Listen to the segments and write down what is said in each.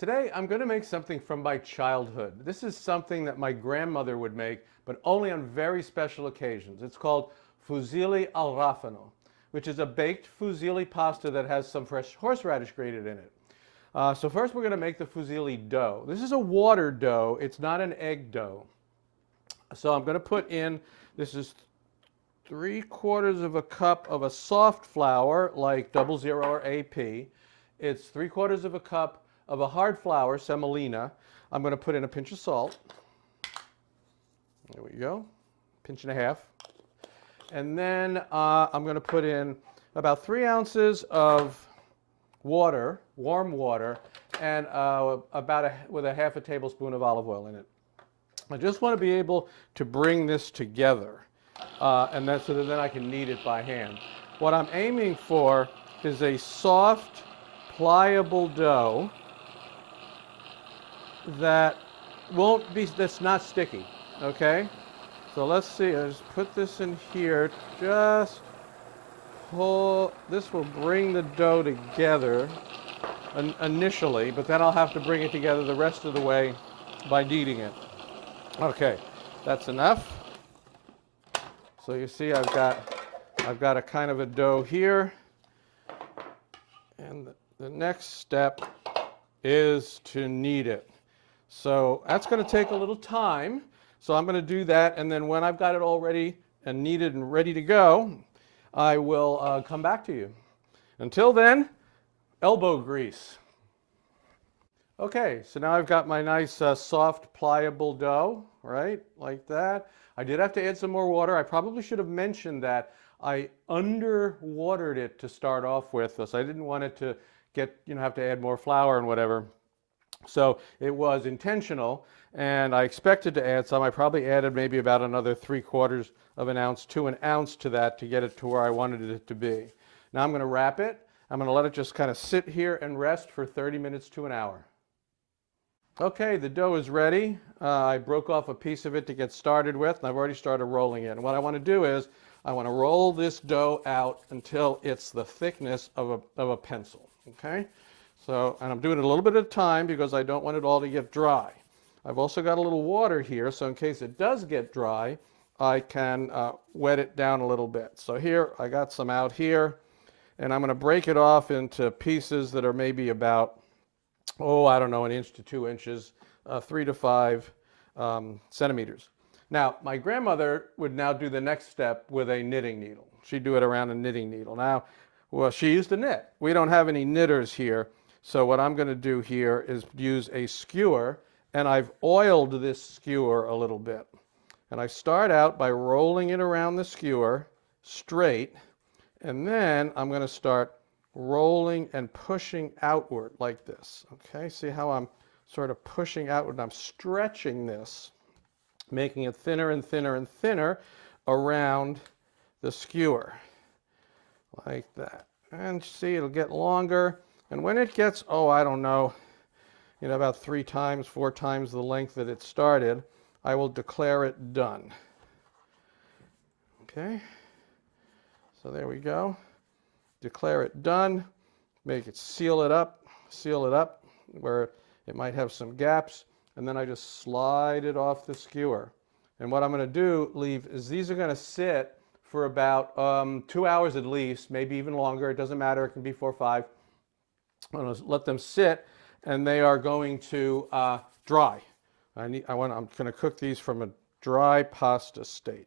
Today I'm going to make something from my childhood. This is something that my grandmother would make, but only on very special occasions. It's called Fusilli al Rafano, which is a baked fusilli pasta that has some fresh horseradish grated in it. So first we're going to make the fusilli dough. This is a water dough. It's not an egg dough. So I'm going to put in, this is 3/4 of a cup of a soft flour like 00 or AP. It's 3/4 of a cup of a hard flour, semolina. I'm going to put in a pinch of salt. There we go, pinch and a half. And then I'm going to put in about 3 ounces of water, warm water, and with a half a tablespoon of olive oil in it. I just want to be able to bring this together, and that's so that then I can knead it by hand. What I'm aiming for is a soft, pliable dough that that's not sticky, okay? So let's see, I'll just put this in here, just pull, this will bring the dough together initially, but then I'll have to bring it together the rest of the way by kneading it. Okay, that's enough. So you see I've got a kind of a dough here, and the next step is to knead it. So that's going to take a little time. So I'm going to do that, and then when I've got it all ready and kneaded and ready to go, I will come back to you. Until then, elbow grease. Okay, so now I've got my nice soft, pliable dough, right, like that. I did have to add some more water. I probably should have mentioned that I underwatered it to start off with, so I didn't want it to get, have to add more flour and whatever. So it was intentional, and I expected to add some. I probably added maybe about another 3/4 of an ounce to an ounce to that to get it to where I wanted it to be. Now I'm going to wrap it. I'm going to let it just kind of sit here and rest for 30 minutes to an hour. Okay, the dough is ready. I broke off a piece of it to get started with, and I've already started rolling it. And what I want to do is I want to roll this dough out until it's the thickness of a pencil, okay? So, and I'm doing it a little bit at a time because I don't want it all to get dry. I've also got a little water here, so in case it does get dry, I can wet it down a little bit. So here, I got some out here, and I'm going to break it off into pieces that are maybe about, I don't know, 1 inch to 2 inches, 3 to 5 centimeters. Now, my grandmother would now do the next step with a knitting needle. She'd do it around a knitting needle. Now, well, she used to knit. We don't have any knitters here. So what I'm going to do here is use a skewer, and I've oiled this skewer a little bit. And I start out by rolling it around the skewer straight, and then I'm going to start rolling and pushing outward like this. Okay, see how I'm sort of pushing outward? I'm stretching this, making it thinner and thinner and thinner around the skewer, like that. And see, it'll get longer. And when it gets, I don't know, about 3 times, 4 times the length that it started, I will declare it done. Okay, so there we go. Declare it done, make it seal it up where it might have some gaps, and then I just slide it off the skewer. And what I'm going to do, is these are going to sit for about 2 hours at least, maybe even longer. It doesn't matter, it can be 4 or 5. I'm going to let them sit, and they are going to dry. I'm going to cook these from a dry pasta state.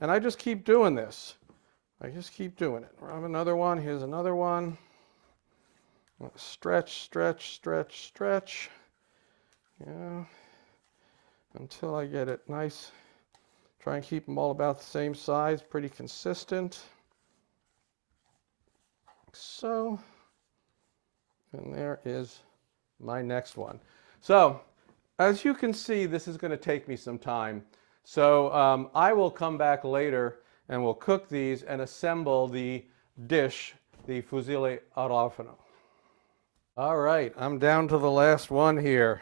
And I just keep doing this. I just keep doing it. I have another one. Here's another one. Stretch, stretch, stretch, stretch. Yeah. Until I get it nice. Try and keep them all about the same size, pretty consistent. So. And there is my next one. So, as you can see, this is going to take me some time. So I will come back later and we'll cook these and assemble the dish, the Fusilli al Rafano. All right, I'm down to the last one here.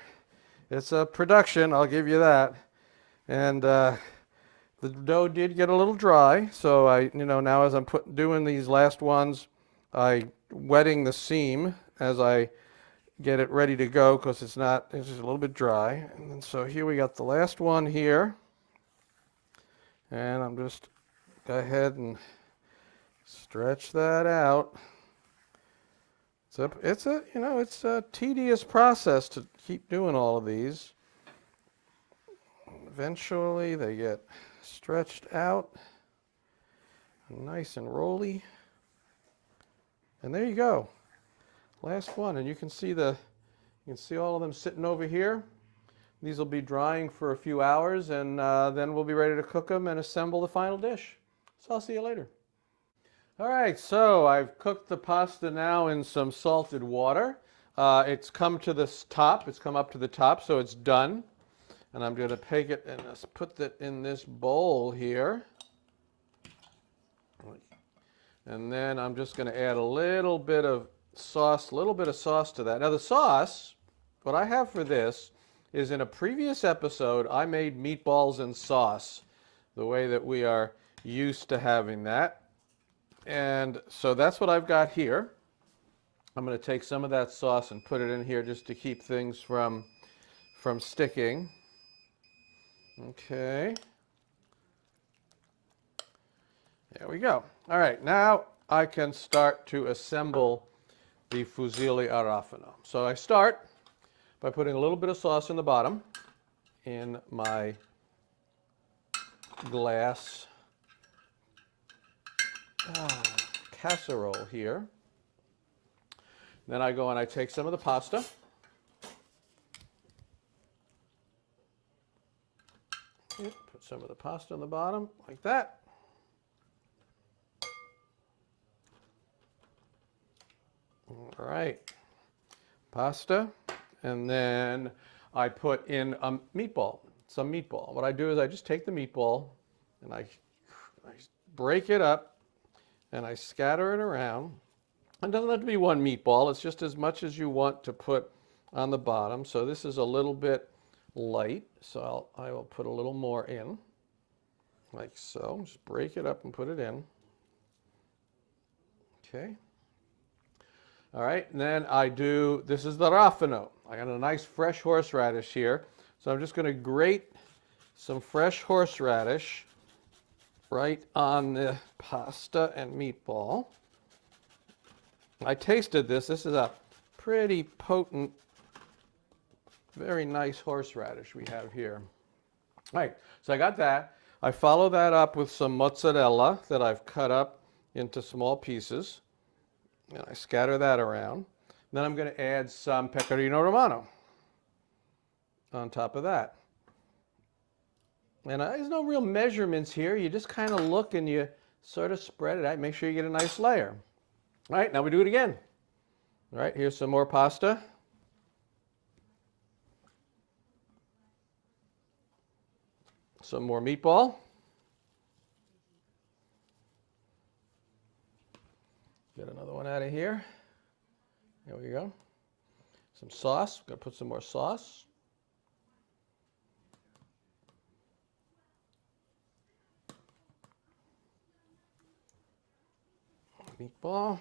It's a production, I'll give you that. And the dough did get a little dry, so now as I'm doing these last ones, I wetting the seam as I get it ready to go because it's just a little bit dry. And then, so here we got the last one here. And I'm just go ahead and stretch that out. It's a tedious process to keep doing all of these. Eventually they get stretched out, nice and rolly. And there you go. Last one, and you can see all of them sitting over here. These will be drying for a few hours, and then we'll be ready to cook them and assemble the final dish. So I'll see you later. All right, so I've cooked the pasta now in some salted water. It's come to the top. It's come up to the top, so it's done. And I'm going to take it and put it in this bowl here. And then I'm just going to add a little bit of sauce to that. Now the sauce, what I have for this is in a previous episode, I made meatballs and sauce, the way that we are used to having that. And so that's what I've got here. I'm going to take some of that sauce and put it in here just to keep things from sticking. Okay. There we go. All right, now I can start to assemble the fusilli al Rafano. So I start by putting a little bit of sauce in the bottom in my glass casserole here. Then I go and I take some of the pasta. Put some of the pasta on the bottom like that. All right, pasta, and then I put in a meatball, some meatball. What I do is I just take the meatball and I break it up and I scatter it around. It doesn't have to be one meatball, it's just as much as you want to put on the bottom. So this is a little bit light, so I will put a little more in, like so. Just break it up and put it in. Okay. All right, and then this is the Rafano. I got a nice fresh horseradish here. So I'm just going to grate some fresh horseradish right on the pasta and meatball. I tasted this. This is a pretty potent, very nice horseradish we have here. All right, so I got that. I follow that up with some mozzarella that I've cut up into small pieces. And I scatter that around. Then I'm going to add some pecorino romano on top of that. And there's no real measurements here. You just kind of look and you sort of spread it out. Make sure you get a nice layer. All right, now we do it again. All right, here's some more pasta. Some more meatball. Get another one out of here. There we go. Some sauce. Got to put some more sauce. Meatball.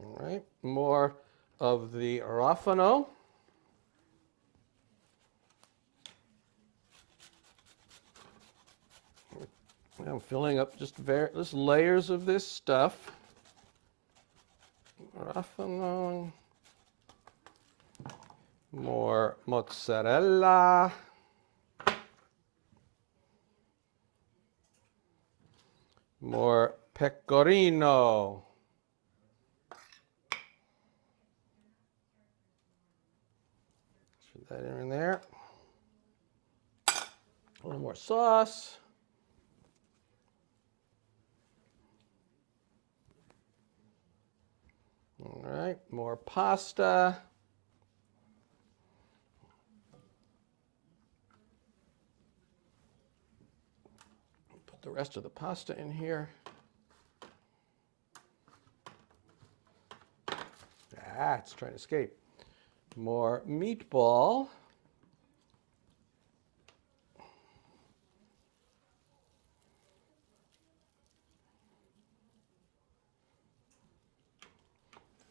All right. More of the Rafano. I'm filling up just layers of this stuff. Rafano. More mozzarella. More pecorino. Put that in there. A little more sauce. All right, more pasta. Put the rest of the pasta in here. It's trying to escape. More meatball.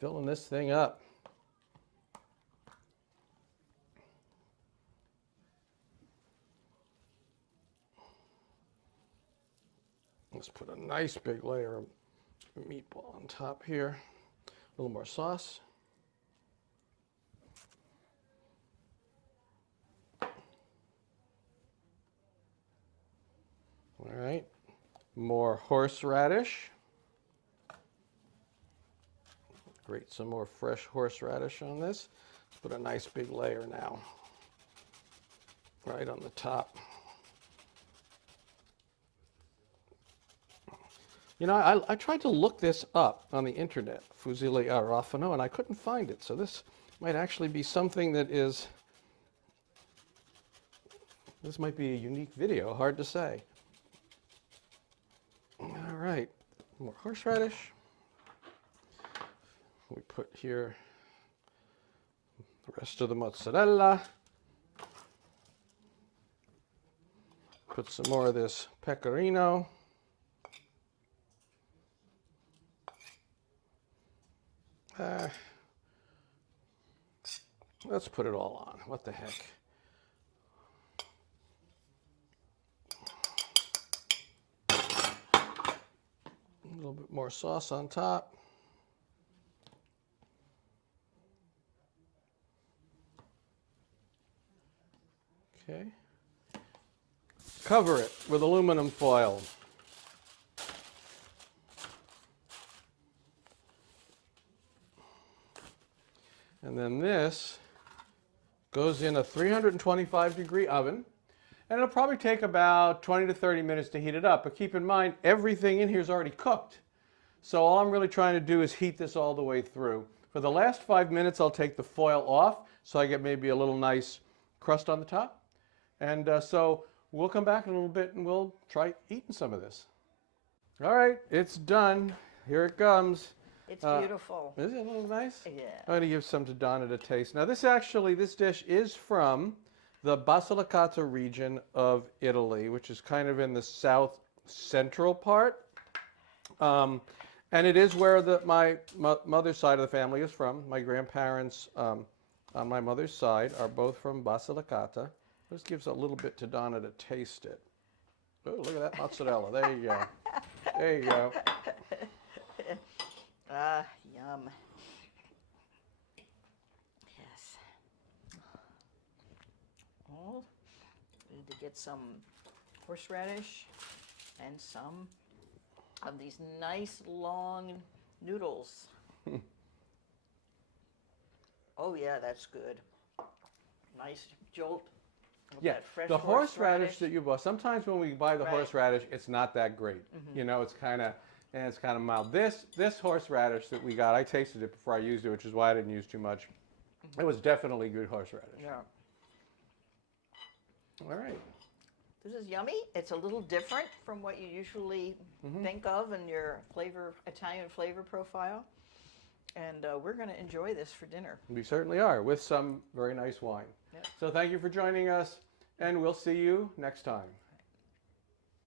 filling this thing up. Let's put a nice big layer of meatball on top here. A little more sauce. All right, more horseradish. Grate some more fresh horseradish on this. Let's put a nice big layer now, right on the top. You know, I tried to look this up on the internet, Fusilli al Rafano, and I couldn't find it. So this might actually be something that is, this might be a unique video, hard to say. All right, more horseradish. We put here the rest of the mozzarella. Put some more of this pecorino. Let's put it all on. What the heck? A little bit more sauce on top. Okay. Cover it with aluminum foil. And then this goes in a 325-degree oven, and it'll probably take about 20 to 30 minutes to heat it up. But keep in mind, everything in here is already cooked. So all I'm really trying to do is heat this all the way through. For the last 5 minutes, I'll take the foil off so I get maybe a little nice crust on the top. And so we'll come back in a little bit and we'll try eating some of this. All right, it's done. Here it comes. It's beautiful. Is it a little nice? Yeah. I'm going to give some to Donna to taste. Now this dish is from the Basilicata region of Italy, which is kind of in the south central part. And it is where my mother's side of the family is from. My grandparents on my mother's side are both from Basilicata. This gives a little bit to Donna to taste it. Oh, look at that mozzarella. There you go. There you go. Ah, yum. Yes. Well, we need to get some horseradish and some of these nice long noodles. Oh yeah, that's good. Nice jolt. Yeah, the horseradish that you bought. Sometimes when we buy the horseradish, it's not that great. You know, it's kind of mild. This horseradish that we got, I tasted it before I used it, which is why I didn't use too much. It was definitely good horseradish. Yeah. All right. This is yummy. It's a little different from what you usually think of in your Italian flavor profile. And we're going to enjoy this for dinner. We certainly are, with some very nice wine. Yep. So thank you for joining us, and we'll see you next time.